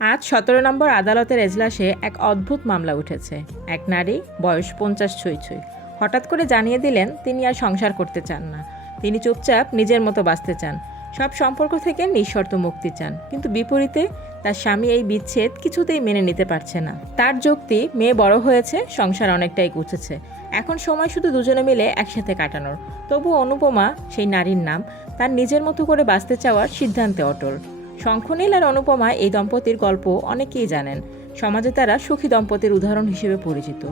আজ সতেরো নম্বর আদালতের এজলাসে এক অদ্ভুত মামলা উঠেছে। এক নারী, বয়স পঞ্চাশ ছুঁই ছুঁই। হঠাৎ করে জানিয়ে দিলেন, তিনি আর সংসার করতে চান না। তিনি চুপচাপ নিজের মতো বাঁচতে চান। সব সম্পর্ক থেকে নিঃশর্ত মুক্তি চান। কিন্তু বিপরীতে তার স্বামী এই বিচ্ছেদ কিছুতেই মেনে নিতে পারছে না। তার যুক্তি, মেয়ে বড় হয়েছে, সংসার অনেকটাই গুছেছে। এখন সময় শুধু দুজনে মিলে একসাথে কাটানোর। তবু অনুপমা, সেই নারীর নাম, তার নিজের মতো করে বাঁচতে চাওয়ার সিদ্ধান্তে অটল। শঙ্খনীল আর অনুপমা এই দম্পতির গল্প অনেকেই জানেন। সমাজে তারা সুখী দম্পতির উদাহরণ হিসেবে পরিচিত।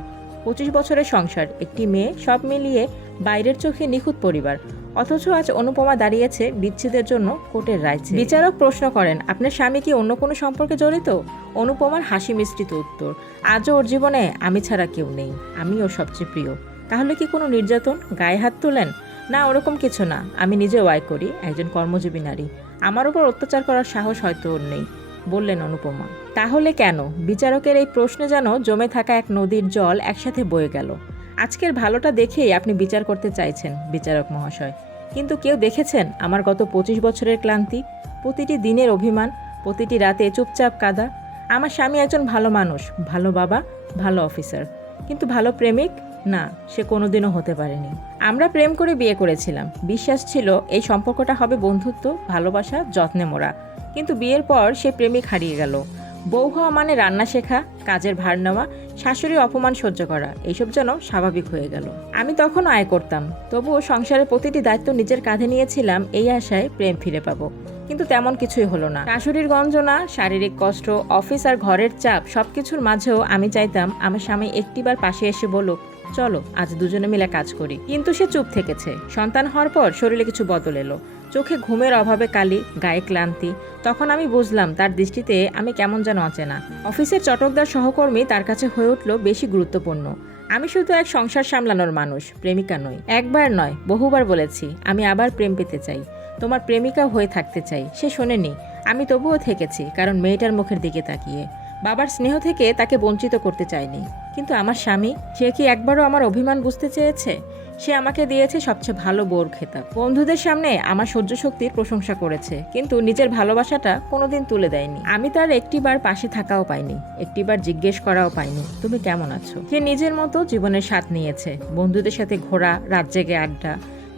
পঁচিশ বছরের সংসার, একটি মেয়ে, সব মিলিয়ে বাইরের চোখে নিখুঁত পরিবার। অথচ আজ অনুপমা দাঁড়িয়েছে বিচ্ছেদের জন্য কোর্টের রায় বিচারক প্রশ্ন করেন, আপনার স্বামী কি অন্য কোনো সম্পর্কে জড়িত? অনুপমার হাসি মিশ্রিত উত্তর, আজও ওর জীবনে আমি ছাড়া কেউ নেই আমি ওর সবচেয়ে প্রিয়। তাহলে কি কোনো নির্যাতন? গায়ে হাত তোলেন? না, ওরকম কিছু না। আমি নিজে ওয়াই করি, একজন কর্মজীবী নারী। আমার উপর অত্যাচার করার সাহস হয়তো ওর নেই, বললেন অনুপমা। তাহলে কেন? বিচারকের এই প্রশ্নে যেন জমে থাকা এক নদীর জল একসাথে বয়ে গেল। আজকের ভালোটা দেখেই আপনি বিচার করতে চাইছেন, বিচারক মহাশয়। কিন্তু কেউ দেখেছেন আমার গত পঁচিশ বছরের ক্লান্তি? প্রতিটি দিনের অভিমান, প্রতিটি রাতে চুপচাপ কাদা। আমার স্বামী একজন ভালো মানুষ, ভালো বাবা, ভালো অফিসার। কিন্তু ভালো প্রেমিক? না, সে কোনোদিনও হতে পারেনি। আমরা প্রেম করে বিয়ে করেছিলাম। বিশ্বাস ছিল এই সম্পর্কটা হবে বন্ধুত্ব, ভালোবাসা, যত্নে মোড়া। কিন্তু বিয়ের পর সে প্রেমিক হারিয়ে গেল। বউ হওয়া মানে রান্না শেখা, কাজের ভার নেওয়া, শাশুড়ির অপমান সহ্য করা, এইসব যেন স্বাভাবিক হয়ে গেল। আমি তখন আয় করতাম। তবুও সংসারের প্রতিটি দায়িত্ব নিজের কাঁধে নিয়েছিলাম, এই আশায় প্রেম ফিরে পাবো। কিন্তু তেমন কিছুই হলো না। শাশুড়ির গঞ্জনা, শারীরিক কষ্ট, অফিস আর ঘরের চাপ, সবকিছুর মাঝেও আমি চাইতাম আমার স্বামী একটিবার পাশে এসে বলুক চলো, আজ দুজনে মিলে কাজ করি। কিন্তু সে চুপ থেকেছে। সন্তান হওয়ার পর শরীরে কিছু বদল এলো। চোখে ঘুমের অভাবে কালি, গায়ে ক্লান্তি। তখন আমি বুঝলাম, তার দৃষ্টিতে আমি কেমন যেন অচেনা। অফিসের চটকদার সহকর্মী তার কাছে হয়ে উঠল বেশি গুরুত্বপূর্ণ। আমি শুধু এক সংসার সামলানোর মানুষ, প্রেমিকা নই। একবার নয়, বহুবার বলেছি, আমি আবার প্রেম পেতে চাই। তোমার প্রেমিকা হয়ে থাকতে চাই। সে শোনেনি। আমি তবুও থেকেছি, কারণ মেয়েটার মুখের দিকে তাকিয়ে। বাবার স্নেহ থেকে তাকে বঞ্চিত করতে চাইনি। কিন্তু আমার স্বামী, সে কি একবারও আমার অভিমান বুঝতে চেয়েছে? সে আমাকে দিয়েছে সবচেয়ে ভালো বোর খেতাব। বন্ধুদের সামনে আমার সহ্য শক্তির প্রশংসা করেছে, কিন্তু নিজের ভালোবাসাটা কোনোদিন তুলে দেয়নি। আমি তার একটিবার পাশে থাকাও পাইনি, একটিবার জিজ্ঞেস করাও পাইনি, তুমি কেমন আছো? সে নিজের মতো জীবনের স্বাদ নিয়েছে, বন্ধুদের সাথে ঘোরা, রাত জেগে আড্ডা,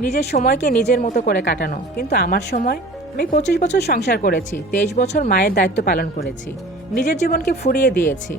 নিজের সময়কে নিজের মতো করে কাটানো। কিন্তু আমার সময়? আমি পঁচিশ বছর সংসার করেছি, তেইশ বছর মায়ের দায়িত্ব পালন করেছি, নিজের জীবনকে ফুরিয়ে দিয়েছি।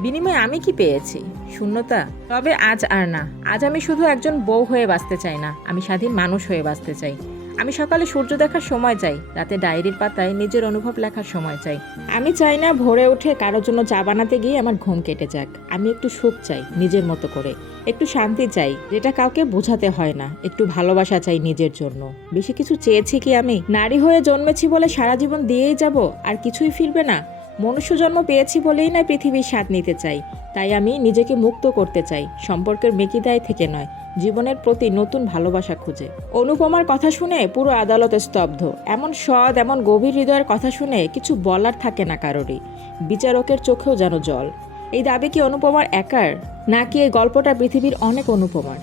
বিনিময়ে আমি কি পেয়েছি? শূন্যতা? তবে আজ আর না। আজ আমি শুধু একজন বউ হয়ে বাঁচতে চাই না। আমি স্বাধীন মানুষ হয়ে বাঁচতে চাই। আমি সকালে সূর্য দেখার সময় চাই রাতে ডায়েরির পাতায় নিজের অনুভব লেখার সময় চাই আমি চাই না ভোরে উঠে কারোর জন্য চা বানাতে গিয়ে আমার ঘুম কেটে যাক। আমি একটু সুখ চাই, নিজের মতো করে। একটু শান্তি চাই, যেটা কাউকে বোঝাতে হয় না। একটু ভালোবাসা চাই নিজের জন্য। বেশি কিছু চেয়েছি কি আমি? নারী হয়ে জন্মেছি বলে সারা জীবন দিয়েই যাব? আর কিছুই ফিরবে না? মনুষ্য জন্ম পেয়েছি বলেই না পৃথিবীর স্বাদ নিতে চাই। তাই আমি নিজেকে মুক্ত করতে চাই। সম্পর্কের মেকিদায় থেকে নয়, জীবনের প্রতি নতুন ভালোবাসা খুঁজে। অনুপমার কথা শুনে পুরো আদালত স্তব্ধ। এমন সৎ, এমন গভীর হৃদয়ের কথা শুনে কিছু বলার থাকে না কারোরই। বিচারকের চোখেও যেন জল। এই দাবি কি অনুপমার একার? নাকি এই গল্পটা পৃথিবীর অনেক অনুপমার?